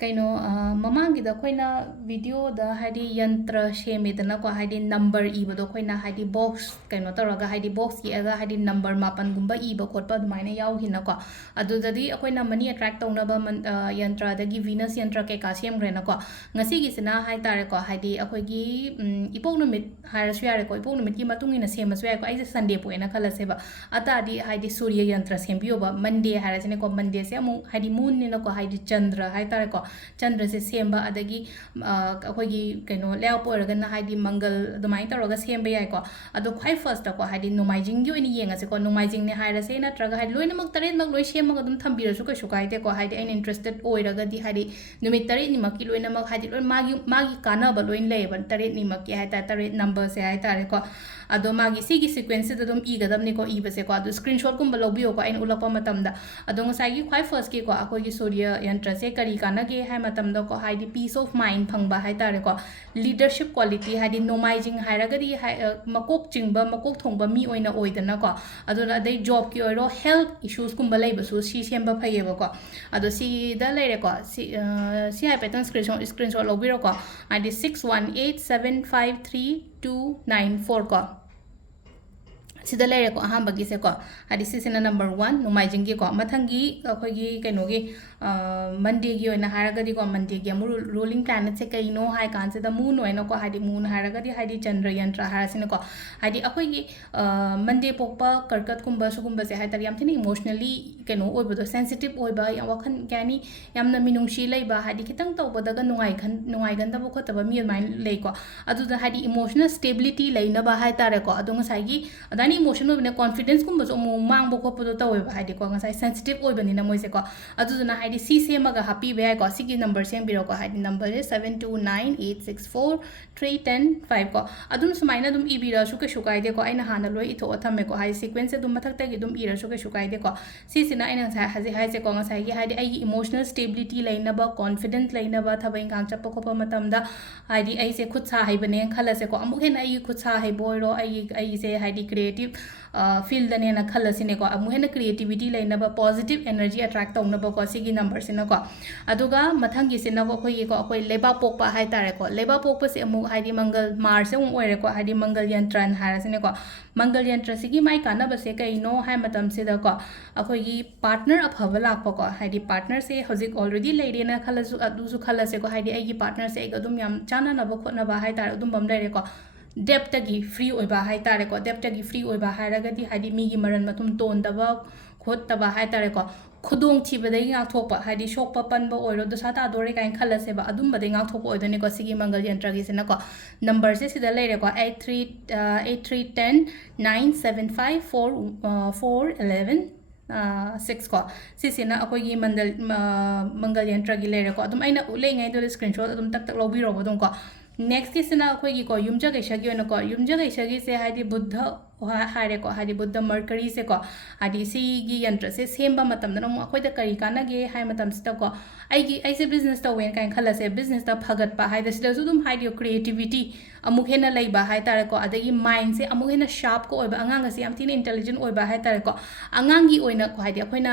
कहीं ममांगी अखोना वीडियो हादी यंत्र सेमेदना को हादी नंबर इबदो अखोना हादी बॉक्स कहीं तौरगा हादी बॉक्स येगा हादी नंबर मापनगुंबा इब खोटपा अदुमाइना याउहिनाको अदुददी अखोना मनी अट्रैक्ट तौनबा यंत्रदगी वीनस यंत्र केका सेमग्रेनाको ngasigisina haitare haidi अखोगी इपोक नुमित हारसु यारेको इपोक नुमित की मतुंगिना सेमसु यारेको आइसे संडे पोएना खलसेबा अतादी हादी सूर्य यंत्र सेमबियोबा मंडे हारसिनेको मंडे से अमु हादी मून निनको हादी चंद्र हाइतारेको चंद्र से सेमबा अदगी अखोगी कनो लेआउट ओरगना हादी मंगल अदुमाइ तौरगा सेमबा याइको अदो ख्वाइ फर्स्ट को हादी नोमाइजिंग gi ओइनि येंगासेको नोमाइजिंग ने हारसे नत्रगा हादी लोइनमक तरेनमक लोइ सेमगा दुम थम्बिरसु कैसु काइतेको हादी आइन इंटरेस्टेड ओइरगदी हादी नुमित तरेनिमक की लोइनमक हादी लोइ मागी कानबा लोइन लेबन तरेनिमक की हाइता तरे नंबर से हाइतारेको अदो मागी सिगी सीक्वेंस से दुम इगदमनिको इबसेको अदो स्क्रीनशॉट गुम लौबियोको आइन उलपा मतमदा अदो ngसाइगी ख्वाइ फर्स्ट की को अखोगी सूर्य यंत्र से करी कानगे हाइ मतमदा को हाइदी पीस ऑफ माइंड फंगबा हाइतारेको लीडरशिप क्वालिटी हाइदी नोमाइजिंग हाइरगदी मकोक चिंगबा मकोक थोंगबा मी ओइना ओइदनाको अदो अदै जॉब की ओइरो हेल्थ इश्यूज गुम लेबसु सी सेमबा फैयेबको अदो सीदा लेरेको सी हाइ पैटर्न स्क्रीनशॉट लौबिरोको हाइदी 6187532294 को सिदा लेरेको अहांबगीसेको हादी सिसिना नंबर 1 नोमाइजिंगी को मथंगी अखोगी कइनोगी मंडे की ओइना हारगदी को मंडे की अमु रूलिंग प्लैनेट से कइनो हाइ कांसे द मून ओइना को हादी मून हारगदी हादी चंद्र यंत्र हारसिने को हादी अखोगी मंडे पोकपा कर्कट कुंबा सुगुंबा से हाइतर याम थिने इमोशनली कइनो ओइबदो सेंसिटिव ओइबा या वखन क्यानी यामना मिनुंगशी लेबा हादी खितंग तौबदगा नुंगाइगन खोतबा मी माइन लेको अदुदा हादी इमोशनल स्टेबिलिटी लेनबा हाइतारेको अदो ngसाइगी अदानी इमोशन ओइबने कॉन्फिडेंस कुंबसो मांगबो खोपदो तौवेबा हादी को ngसाइ सेंसिटिव ओइबनिना मोइसेको अदुदुना हाइदी सी सेमगा हापी बे को सिगी नंबर सेमबिरोको हाइदी नंबर है 7298643105 को अदुम सुमाइना दुम इबिरासु के शुकाइदे को आइना हाना लोइ इथो अथमेको हाइ सीक्वेंस से दुम मथक्तगी दुम इरासु के शुकाइदे को सिसिना आइना छाइ हाजि हाइसे को ngसाइगी हाइदी आइ इमोशनल स्टेबिलिटी लेनबा कॉन्फिडेंस लेनबा थबै गांग चप्पो खोप मतमदा हाइदी आइसे खुद सा हाइबने खलसे को अमुक हेन आइ खुद सा हाइबोइरो आइ से हाइदी क्रिएटिव फील्ड ने खलसिने को अमुक हेन क्रिएटिविटी लेनबा पॉजिटिव एनर्जी अट्रैक्ट तौनबा को सिगी नंबर सिना को अदुगा मथंगी सिना को अखोई को अखोई लेबा पोकपा हाइतारे को लेबा पोकपा से अमुक हाइदी मंगल मार्स से ओइरे को हाइदी मंगल यंत्रन हारसिने को मंगल यंत्र सिगी माइ कानबा से कइनो हाइ मतम सिदा को अखोई पार्टनर अफबा लाखपा को हाइदी पार्टनर से हजिक ऑलरेडी लेरेना खलसु अदुसु खलसे को हाइदी आइगी पार्टनर से अदुम याम चाननबा खोनबा हाइतारे अदुम बम लेरे को डेप्टगी फ्री ओइबा हाइतारेको डेप्टगी फ्री ओइबा हारगदी हाइदी मीगी मरन मथुम तोंदबा खोतबा हाइतारेको खुदोंग थिबदई गाथोपा हाइदी शोकपा पनबा ओइरो दसा तादोरे काइन खलसेबा अदुमबदई गाथोपा ओइदनेको सिगी मंगल यंत्रगी सिनाको नंबर से सिदा लेरेको 8310975411 6 को सिसिना अखोगी मंगल यंत्रगी लेरेको अदुम आइना उलेङै दो स्क्रीनशॉट अदुम तक लौबिरो बदुम को नेक्स्ट किसना अखोगी को युमजगैसगी ओइनको युमजगैसगी से हाइदी बुद्ध हारेको हाइदी बुद्ध मर्करी से को हाइदी सिगी यंत्र से सेमबा मतमदन अमु अखोइदा करी कानगे हाइ मतमसिदा को आइसे बिजनेस तवेन काइन खलसे बिजनेस ता फगतपा हाइदा सिदासु दुम हाइदी क्रिएटिविटी अमुक हेना लेबा हाइतारेको अदगी माइंड से अमुक हेना शार्प को ओइबा अंगांग से यामथिन इंटेलिजेंट ओइबा हाइतारेको अंगांगी ओइना को हाइदी अखोइना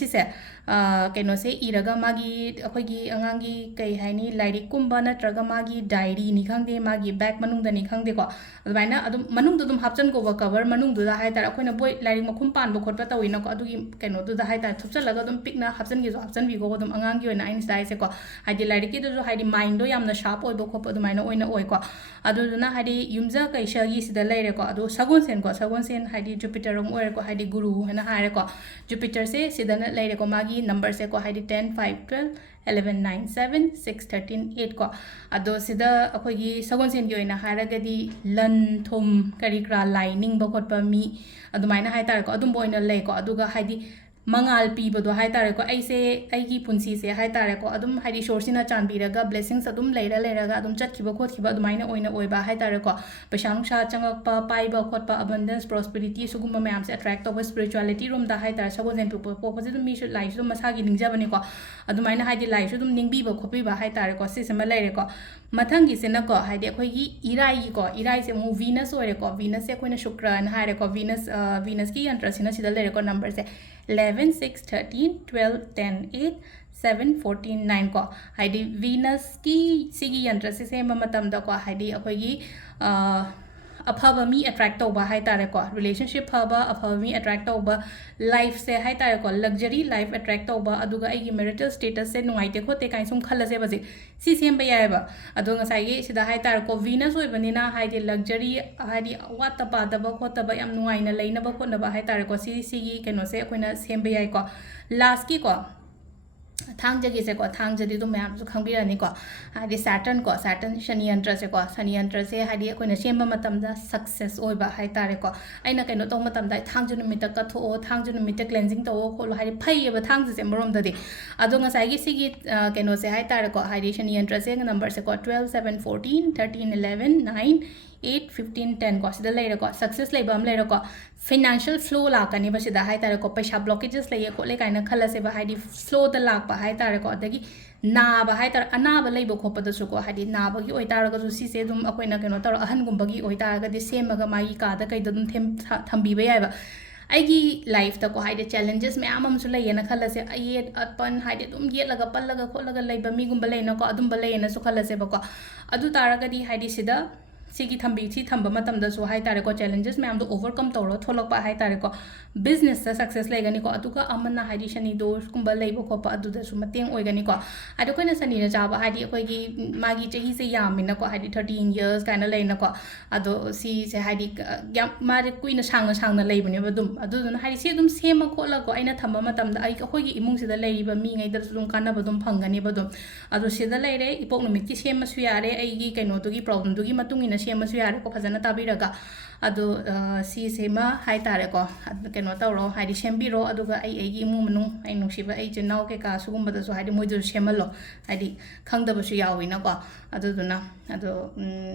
सिसे कइनो से इरगा मागी अखोगी अंगांगी कई हाइनी लाइरिक कुंबा नत्रगा मागी डायरी नि खंगदे मागी बैग मनुंग दनि खंगदे को अदुमाइना अदुम मनुंग दुम हापचन को कवर मनुंग दुदा हाइतार अखोइना बोय लाइरिक मखुम पान बो खोटपा तविना को अदुगी कइनो दुदा हाइतार थुपचलगा दुम पिकना हापचन गिजो हापचन बिगो दुम अंगांगी ओइना आइन स्टाइसे को हाइदी लाइरिक की दुजो हाइदी माइंड दो यामना शार्प ओइबो खोप अदुमाइना ओइना ओइ को अदुदुना हाइदी युमजा कैशगी सिदा लेरे को अदु सगुनसेन हाइदी जुपिटर ओम ओइरे को हाइदी गुरु हना हारे को जुपिटर से सिदा लेरे को मागी नंबर से को हाइदी 10 5 12 11 9 7 6 13 8 को अदो सिदा अखोगी सगोनसेन की ओइना हारगदी लन थोम करिक्रा लाइनिंग बखोटपा मी अदुमाइना हाइतार को अदुम बोइना ले को अदुगा हाइदी मंगाल पीबदो हाइतारेको ऐसे ऐगी पुंसी से हाइतारेको अदुम हाइदी शोरसिना चांबीरगा ब्लेसिंग्स अदुम लेरगा अदुम चटखिबा खोतखिबा अदुमाइना ओइना ओइबा हाइतारेको पैसा नुसा चंगकपा पाइबा खोतपा अबंडेंस प्रॉस्पेरिटी सुगुम मैम से अट्रैक्ट तब स्पिरिचुअलिटी रूम दा हाइतार सगोजेन पोपोजे दुम मीसु लाइसु मसागी निंगजाबनेको अदुमाइना हाइदी लाइसु दुम निंगबीबा खोपीबा हाइतारेको सिसमा लेरेको मथंगी सेनको हाइदी अखोगी इराई को इराई से मु वीनस ओइरेको वीनस से कोइना शुक्रन हाइरेको वीनस की यंत्र सिना सिदा लेरेको नंबर से 11 6 13 12 10 8 714 ko haidi Venus ki sigi yantra se sema matamda ko haidi akoigi afaba mi attract tauba hai tare ko relationship phaba afaba mi attract tauba life se hai tare ko luxury life attract tauba aduga ai gi marital status se nungai te khote kai sum khala se baje si sem ba yai ba adu nga sai gi sida hai tare ko Venus oi banina hai de luxury hai di wat ta ba da ba khota ba yam nungai na leina ba khona ba hai tare ko si gi keno se akoina sem ba yai ko last ki ko थांगजगी से को थांगजदी तो ma'am जो खंगबिरानी को Hadi Saturn को Saturn Shani यंत्र से को शनि यंत्र से हादी अखोइना सेंबा मतमदा सक्सेस ओइबा हाइ तारे को आइना कैनो तो मतमदा थांगजु नुमिता कथो थांगजु नुमिता क्लेंजिंग तो खोलो हादी फैयेबा थांगजु से मरोम ददि अदो ngसाइगी सिगी कैनो से हाइ तारे को हादी शनि यंत्र से नंबर से को 12 7 14 13 11 9 8 15 10 को सिदा लेरे को सक्सेस लेबा हम लेरे को फाइनेंशियल फ्लो लाकनी बसिदा हाइ तारे को पैसा ब्लॉकेजेस लेये खोले काइना खलसे बा हाइदी फ्लो द लाक हाइ तारे को अदगी नाबा हाइ तार अनाबा लेबो खोपदसु को हाइदी नाबगी ओइ तारगसु सिसे दुम अकोइना कैनो तौर अहन गुंबगी ओइ तारगदि सेमगा मागी कादा कैदा दुम थम्बीबा याइबा आइगी लाइफ तको हाइदे चैलेंजेस मैम अमसु लेयेना खलसे अयेत अपन हाइदे दुम येलगा पल्लगा खोलगा लेबा मिगुंबा लेना को अदुम बलेना सु खलसे बको अदु तारगदि हाइदे सिदा सिगी थम्बी सी थम्बा मतमदसु हाइ तारे को चैलेंजेस मैम दो ओवरकम तौरो थोलकपा हाइ तारे को बिजनेस ता सक्सेस लेगनी को अदुगा अमना हाइदि शनि दोष कुंबा लेबो खोपा अदुदसु मतेंग ओइगनी को आदो कोइना शनि ना जाबा हाइदि अखोइगी मागी चही से यामिना को हाइदि 13 इयर्स काइना लेना को अदो सी से हाइदि याम मारे कुइना सांगना सांगना लेबनी बदुम अदुदुना हाइदि से दुम सेमा खोला को आइना थम्बा मतमदा आई अखोइगी इमुंग सिदा लेरिबा मी ngैदसु दुम काना बदुम फंगनी बदुम अदो सिदा लेरे इपोक नुमित की सेमसु यारे आइगी कैनो दुगी प्रॉब्लम दुगी मतुंगिना सेमसु यारे को फजना ताबिरगा अदो सी सेमा हाइ तारे को कैनो तौरो हाइदि सेमबिरो अदुगा आइगी इमुंग मनु आई नुसिबा आई जनाव के का सुगुंबदसु हाइदि मोइदु सेमलो हाइदि खंगदबसु याविना को अदुदुना अदो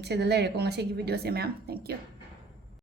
सिदा लेरे को ngasi की वीडियो से मैम थैंक यू